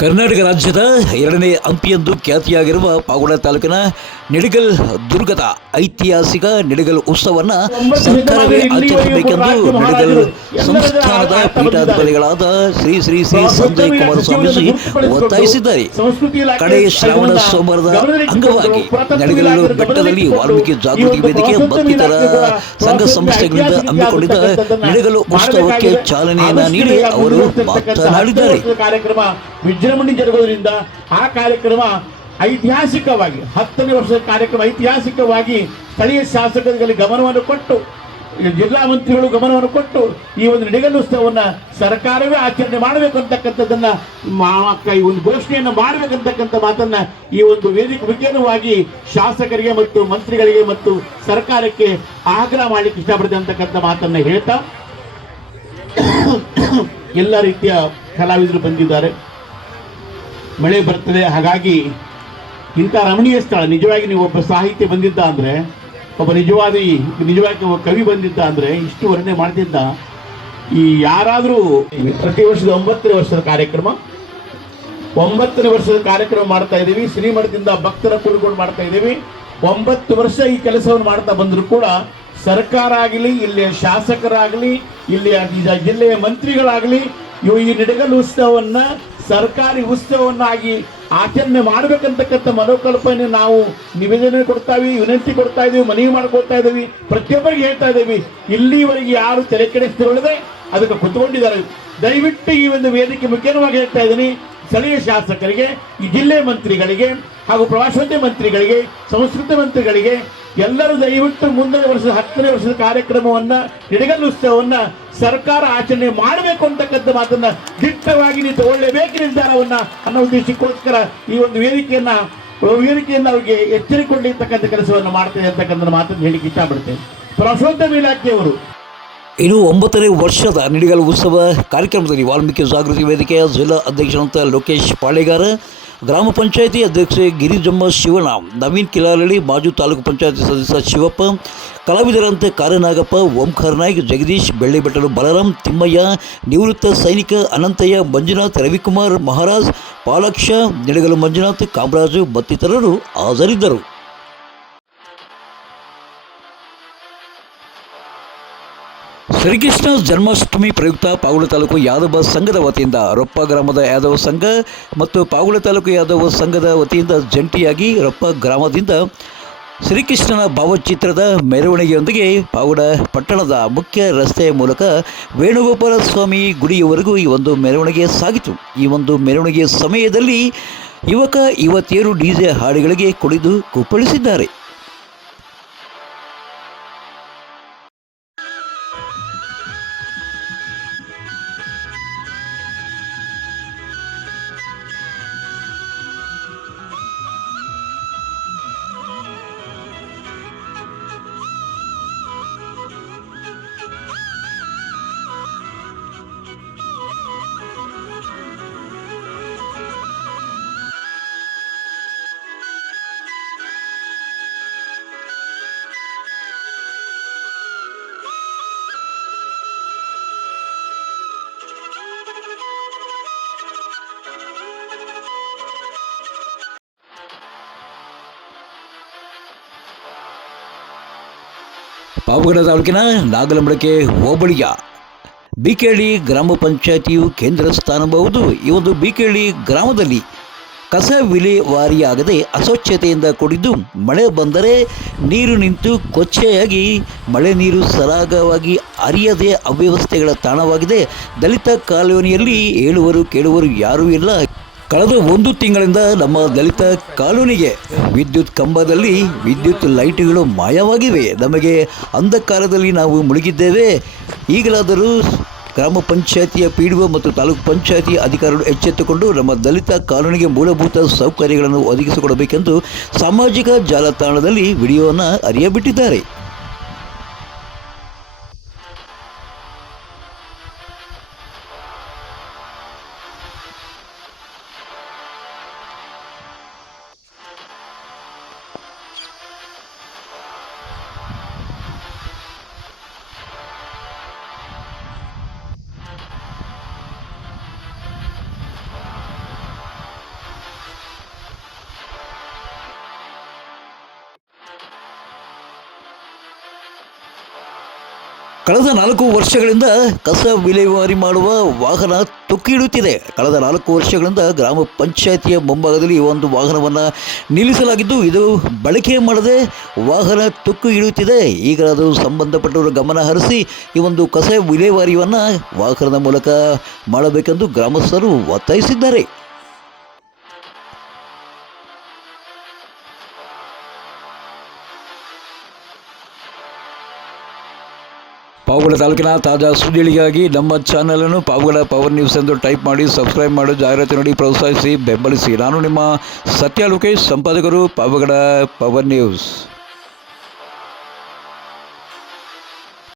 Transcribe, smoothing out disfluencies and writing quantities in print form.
ಕರ್ನಾಟಕ ರಾಜ್ಯದ ಎರಡನೇ ಹಂಪಿಯೆಂದು ಖ್ಯಾತಿಯಾಗಿರುವ ಪಾವಗಡ ತಾಲೂಕಿನ ನಿಡಗಲ್ ದುರ್ಗದ ಐತಿಹಾಸಿಕ ನಿಡಗಲ್ ಉತ್ಸವವನ್ನು ಸರ್ಕಾರವೇ ಆಚರಿಸಬೇಕೆಂದು ನಿಡಗಲ್ ಸಂಸ್ಥಾನದ ಪೀಠಾಧಿಪತಿಗಳಾದ ಶ್ರೀ ಶ್ರೀ ಶ್ರೀ ಸಂಜಯ್ ಕುಮಾರ ಸ್ವಾಮೀಜಿ ಒತ್ತಾಯಿಸಿದ್ದಾರೆ. ಕಡೆ ಶ್ರಾವಣ ಸೋಮವಾರದ ಅಂಗವಾಗಿ ನಿಡಗಲ್ ಬೆಟ್ಟದಲ್ಲಿ ವಾಲ್ಮೀಕಿ ಜಾಗೃತಿ ವೇದಿಕೆ ಮತ್ತಿತರ ಸಂಘ ಸಂಸ್ಥೆಗಳಿಂದ ಹಮ್ಮಿಕೊಂಡಿದ್ದ ನಿಡಗಲ್ ಉತ್ಸವಕ್ಕೆ ಚಾಲನೆಯನ್ನ ನೀಡಿ ಅವರು ಮಾತನಾಡಿದ್ದಾರೆ. ವಿಜೃಂಭಣೆ ಜರುಗೋದ್ರಿಂದ ಆ ಕಾರ್ಯಕ್ರಮ ಐತಿಹಾಸಿಕವಾಗಿ 10ನೇ ವರ್ಷದ ಕಾರ್ಯಕ್ರಮ ಐತಿಹಾಸಿಕವಾಗಿ ಸ್ಥಳೀಯ ಶಾಸಕರಿಗೆ ಗಮನವನ್ನು ಕೊಟ್ಟು ಜಿಲ್ಲಾ ಮಂತ್ರಿಗಳು ಗಮನವನ್ನು ಕೊಟ್ಟು ಈ ಒಂದು ನಿಡಗಲ್ ಉತ್ಸವವನ್ನು ಸರ್ಕಾರವೇ ಆಚರಣೆ ಮಾಡಬೇಕು ಅಂತಕ್ಕಂಥದ್ದನ್ನ ಈ ಒಂದು ಘೋಷಣೆಯನ್ನು ಮಾಡಬೇಕಂತಕ್ಕಂಥ ಮಾತನ್ನ ಈ ಒಂದು ವೇದಿಕೆ ಮುಖೇನವಾಗಿ ಶಾಸಕರಿಗೆ ಮತ್ತು ಮಂತ್ರಿಗಳಿಗೆ ಮತ್ತು ಸರ್ಕಾರಕ್ಕೆ ಆಗ್ರಹ ಮಾಡಲಿಕ್ಕೆ ಇಷ್ಟಪಡ್ತೇನೆ ಅಂತಕ್ಕಂಥ ಮಾತನ್ನ ಹೇಳ್ತಾ ಎಲ್ಲ ರೀತಿಯ ಕಲಾವಿದರು ಬಂದಿದ್ದಾರೆ. ಮಳೆ ಬರ್ತದೆ, ಹಾಗಾಗಿ ಇಂಥ ರಮಣೀಯ ಸ್ಥಳ ನಿಜವಾಗಿ ನೀವು ಒಬ್ಬ ಸಾಹಿತ್ಯ ಬಂದಿದ್ದ ಅಂದರೆ ಒಬ್ಬ ನಿಜವಾಗಿ ಒಬ್ಬ ಕವಿ ಬಂದಿದ್ದ ಅಂದರೆ ಇಷ್ಟು ವರ್ಣನೆ ಮಾಡ್ತಿದ್ದ. ಈ ಯಾರಾದರೂ ಪ್ರತಿ ವರ್ಷದ 9ನೇ ವರ್ಷದ ಕಾರ್ಯಕ್ರಮ 9ನೇ ವರ್ಷದ ಕಾರ್ಯಕ್ರಮ ಮಾಡ್ತಾ ಇದ್ದೀವಿ. ಶ್ರೀಮಠದಿಂದ ಭಕ್ತರ ಕೂಡಿಕೊಂಡು ಮಾಡ್ತಾ ಇದ್ದೀವಿ. 9 ವರ್ಷ ಈ ಕೆಲಸವನ್ನು ಮಾಡ್ತಾ ಬಂದರೂ ಕೂಡ ಸರ್ಕಾರ ಆಗಲಿ, ಇಲ್ಲಿಯ ಶಾಸಕರಾಗಲಿ, ಇಲ್ಲಿಯ ಜಿಲ್ಲೆಯ ಮಂತ್ರಿಗಳಾಗಲಿ ಇವು ಈ ನಿಡಗಲ್ ಉತ್ಸವವನ್ನ ಸರ್ಕಾರಿ ಉತ್ಸವವನ್ನಾಗಿ ಆಚರಣೆ ಮಾಡಬೇಕಂತಕ್ಕಂಥ ಮನೋಕಲ್ಪನೆ ನಾವು ನಿವೇದನೆ ಕೊಡ್ತಾ ಇದ್ದೀವಿ, ವಿನಂತಿ ಕೊಡ್ತಾ ಇದ್ದೀವಿ, ಮನವಿ ಮಾಡ್ಕೊಳ್ತಾ ಇದ್ದೀವಿ, ಪ್ರತಿಯೊಬ್ಬರಿಗೆ ಹೇಳ್ತಾ ಇದ್ದೀವಿ. ಇಲ್ಲಿವರೆಗೆ ಯಾರು ತಲೆ ಕೆಡಿಸಿಕೊಳ್ಳದೆ ಅದಕ್ಕೆ ಕುತ್ಕೊಂಡಿದ್ದಾರೆ. ದಯವಿಟ್ಟು ಈ ಒಂದು ವೇದಿಕೆ ಮುಖ್ಯವಾಗಿ ಹೇಳ್ತಾ ಇದ್ದೀನಿ, ಸ್ಥಳೀಯ ಶಾಸಕರಿಗೆ, ಈ ಜಿಲ್ಲೆ ಮಂತ್ರಿಗಳಿಗೆ ಹಾಗೂ ಪ್ರವಾಸೋದ್ಯಮ ಮಂತ್ರಿಗಳಿಗೆ, ಸಂಸ್ಕೃತಿ ಮಂತ್ರಿಗಳಿಗೆ ಎಲ್ಲರೂ ದಯವಿಟ್ಟು ಮುಂದಿನ ವರ್ಷದ 10ನೇ ವರ್ಷದ ಕಾರ್ಯಕ್ರಮವನ್ನ ನಿಡಗಲ್ ಉತ್ಸವವನ್ನ ಸರ್ಕಾರ ಆಚರಣೆ ಮಾಡಬೇಕು ಅಂತಕ್ಕಂಥ ಮಾತನ್ನ ದಿಟ್ಟವಾಗಿ ನೀವು ತಗೊಳ್ಳೇಬೇಕು ನಿರ್ಧಾರವನ್ನ ಅನ್ನೋ ಉದ್ದೇಶಕ್ಕೋಸ್ಕರ ಈ ಒಂದು ವೇದಿಕೆಯನ್ನ ಅವರಿಗೆ ಎಚ್ಚರಿಕೊಂಡಿರ್ತಕ್ಕಂಥ ಕೆಲಸವನ್ನು ಮಾಡ್ತೇನೆ ಅಂತಕ್ಕಂಥ ಮಾತನ್ನು ಹೇಳಿಕ್ಕೆ ಇಷ್ಟಪಡ್ತೇನೆ. ಪ್ರವಾಸೋದ್ಯಮ ಇಲಾಖೆಯವರು ಇನ್ನು 9ನೇ ವರ್ಷದ ನಿಡಗಲ್ ಉತ್ಸವ ಕಾರ್ಯಕ್ರಮದಲ್ಲಿ ವಾಲ್ಮೀಕಿ ಜಾಗೃತಿ ವೇದಿಕೆಯ ಜಿಲ್ಲಾ ಅಧ್ಯಕ್ಷರಂತ ಲೋಕೇಶ್ ಪಾಳೆಗಾರ, ಗ್ರಾಮ ಪಂಚಾಯಿತಿ ಅಧ್ಯಕ್ಷೆ ಗಿರಿಜಮ್ಮ ಶಿವಣ್ಣ, ನವೀನ್ ಕಿಲಾರಳ್ಳಿ, ಮಾಜಿ ತಾಲೂಕು ಪಂಚಾಯಿತಿ ಸದಸ್ಯ ಶಿವಪ್ಪ, ಕಲಾವಿದರಂತೆ ಕಾರನಾಗಪ್ಪ, ಓಂಕಾರ ನಾಯ್ಕ್, ಜಗದೀಶ್, ಬೆಳ್ಳಿಬೆಟ್ಟಲು ಬಲರಾಮ್, ತಿಮ್ಮಯ್ಯ, ನಿವೃತ್ತ ಸೈನಿಕ ಅನಂತಯ್ಯ, ಮಂಜುನಾಥ್, ರವಿಕುಮಾರ್, ಮಹಾರಾಜ್, ಪಾಲಾಕ್ಷ, ನಿಡಗಲು ಮಂಜುನಾಥ್, ಕಾಮರಾಜು ಮತ್ತಿತರರು ಹಾಜರಿದ್ದರು. ಶ್ರೀಕೃಷ್ಣ ಜನ್ಮಾಷ್ಟಮಿ ಪ್ರಯುಕ್ತ ಪಾವಗಡ ತಾಲೂಕು ಯಾದವ ಸಂಘದ ವತಿಯಿಂದ ರೊಪ್ಪ ಗ್ರಾಮದ ಯಾದವ ಸಂಘ ಮತ್ತು ಪಾವಗಡ ತಾಲೂಕು ಯಾದವ ಸಂಘದ ವತಿಯಿಂದ ಜಂಟಿಯಾಗಿ ರೊಪ್ಪ ಗ್ರಾಮದಿಂದ ಶ್ರೀಕೃಷ್ಣನ ಭಾವಚಿತ್ರದ ಮೆರವಣಿಗೆಯೊಂದಿಗೆ ಪಾವಗಡ ಪಟ್ಟಣದ ಮುಖ್ಯ ರಸ್ತೆಯ ಮೂಲಕ ವೇಣುಗೋಪಾಲ ಸ್ವಾಮಿ ಗುಡಿಯವರೆಗೂ ಈ ಒಂದು ಮೆರವಣಿಗೆ ಸಾಗಿತು. ಈ ಒಂದು ಮೆರವಣಿಗೆಯ ಸಮಯದಲ್ಲಿ ಯುವಕ ಯುವತಿಯರು ಡಿಜೆ ಹಾಡುಗಳಿಗೆ ಕುಣಿದು ಕುಪ್ಪಳಿಸಿದ್ದಾರೆ. ಪಾವಗಡ ತಾಲೂಕಿನ ನಾಗಲಮಡಕೆ ಹೋಬಳಿಯ ಬಿಕೆಹಳ್ಳಿ ಗ್ರಾಮ ಪಂಚಾಯಿತಿಯು ಕೇಂದ್ರ ಸ್ಥಾನಬಹುದು. ಈ ಒಂದು ಬಿಕೆಹಳ್ಳಿ ಗ್ರಾಮದಲ್ಲಿ ಕಸ ವಿಲೇವಾರಿಯಾಗದೆ ಅಸ್ವಚ್ಛತೆಯಿಂದ ಕೂಡಿದ್ದು, ಮಳೆ ಬಂದರೆ ನೀರು ನಿಂತು ಕೊಚ್ಚೆಯಾಗಿ ಮಳೆ ನೀರು ಸರಾಗವಾಗಿ ಹರಿಯದೆ ಅವ್ಯವಸ್ಥೆಗಳ ತಾಣವಾಗಿದೆ. ದಲಿತ ಕಾಲೋನಿಯಲ್ಲಿ ಹೇಳುವರು ಕೇಳುವರು ಯಾರೂ ಇಲ್ಲ. ಕಳೆದ 1 ತಿಂಗಳಿಂದ ನಮ್ಮ ದಲಿತ ಕಾಲೋನಿಗೆ ವಿದ್ಯುತ್ ಕಂಬದಲ್ಲಿ ವಿದ್ಯುತ್ ಲೈಟ್ಗಳು ಮಾಯವಾಗಿವೆ. ನಮಗೆ ಅಂಧಕಾರದಲ್ಲಿ ನಾವು ಮುಳುಗಿದ್ದೇವೆ. ಈಗಲಾದರೂ ಗ್ರಾಮ ಪಂಚಾಯಿತಿಯ PDO ಮತ್ತು ತಾಲೂಕು ಪಂಚಾಯಿತಿ ಅಧಿಕಾರಿಗಳು ಎಚ್ಚೆತ್ತುಕೊಂಡು ನಮ್ಮ ದಲಿತ ಕಾಲೋನಿಗೆ ಮೂಲಭೂತ ಸೌಕರ್ಯಗಳನ್ನು ಒದಗಿಸಿಕೊಡಬೇಕೆಂದು ಸಾಮಾಜಿಕ ಜಾಲತಾಣದಲ್ಲಿ ವಿಡಿಯೋವನ್ನು ಹರಿಯಬಿಟ್ಟಿದ್ದಾರೆ. ಕಳೆದ 4 ವರ್ಷಗಳಿಂದ ಕಸ ವಿಲೇವಾರಿ ಮಾಡುವ ವಾಹನ ತುಕ್ಕು ಹಿಡಿಯುತ್ತಿದೆ. ಕಳೆದ 4 ವರ್ಷಗಳಿಂದ ಗ್ರಾಮ ಪಂಚಾಯಿತಿಯ ಮುಂಭಾಗದಲ್ಲಿ ಈ ಒಂದು ವಾಹನವನ್ನು ನಿಲ್ಲಿಸಲಾಗಿದ್ದು, ಇದು ಬಳಕೆ ಮಾಡದೆ ವಾಹನ ತುಕ್ಕು ಹಿಡಿಯುತ್ತಿದೆ. ಈಗ ಅದು ಸಂಬಂಧಪಟ್ಟವರು ಗಮನ ಹರಿಸಿ ಈ ಒಂದು ಕಸ ವಿಲೇವಾರಿಯನ್ನು ವಾಹನದ ಮೂಲಕ ಮಾಡಬೇಕೆಂದು ಗ್ರಾಮಸ್ಥರು ಒತ್ತಾಯಿಸಿದ್ದಾರೆ. ಪಾವಗಡ ತಾಲೂಕಿನ ತಾಜಾ ಸುದ್ದಿಗಳಿಗಾಗಿ ನಮ್ಮ ಚಾನಲನ್ನು ಪಾವಗಡ ಪವರ್ ನ್ಯೂಸ್ ಎಂದು ಟೈಪ್ ಮಾಡಿ ಸಬ್ಸ್ಕ್ರೈಬ್ ಮಾಡಿ ಜಾಹೀರಾತು ನೋಡಿ ಪ್ರೋತ್ಸಾಹಿಸಿ ಬೆಂಬಲಿಸಿ. ನಾನು ನಿಮ್ಮ ಸತ್ಯ ಲೋಕೇಶ್, ಸಂಪಾದಕರು ಪಾವಗಡ ಪವರ್ ನ್ಯೂಸ್.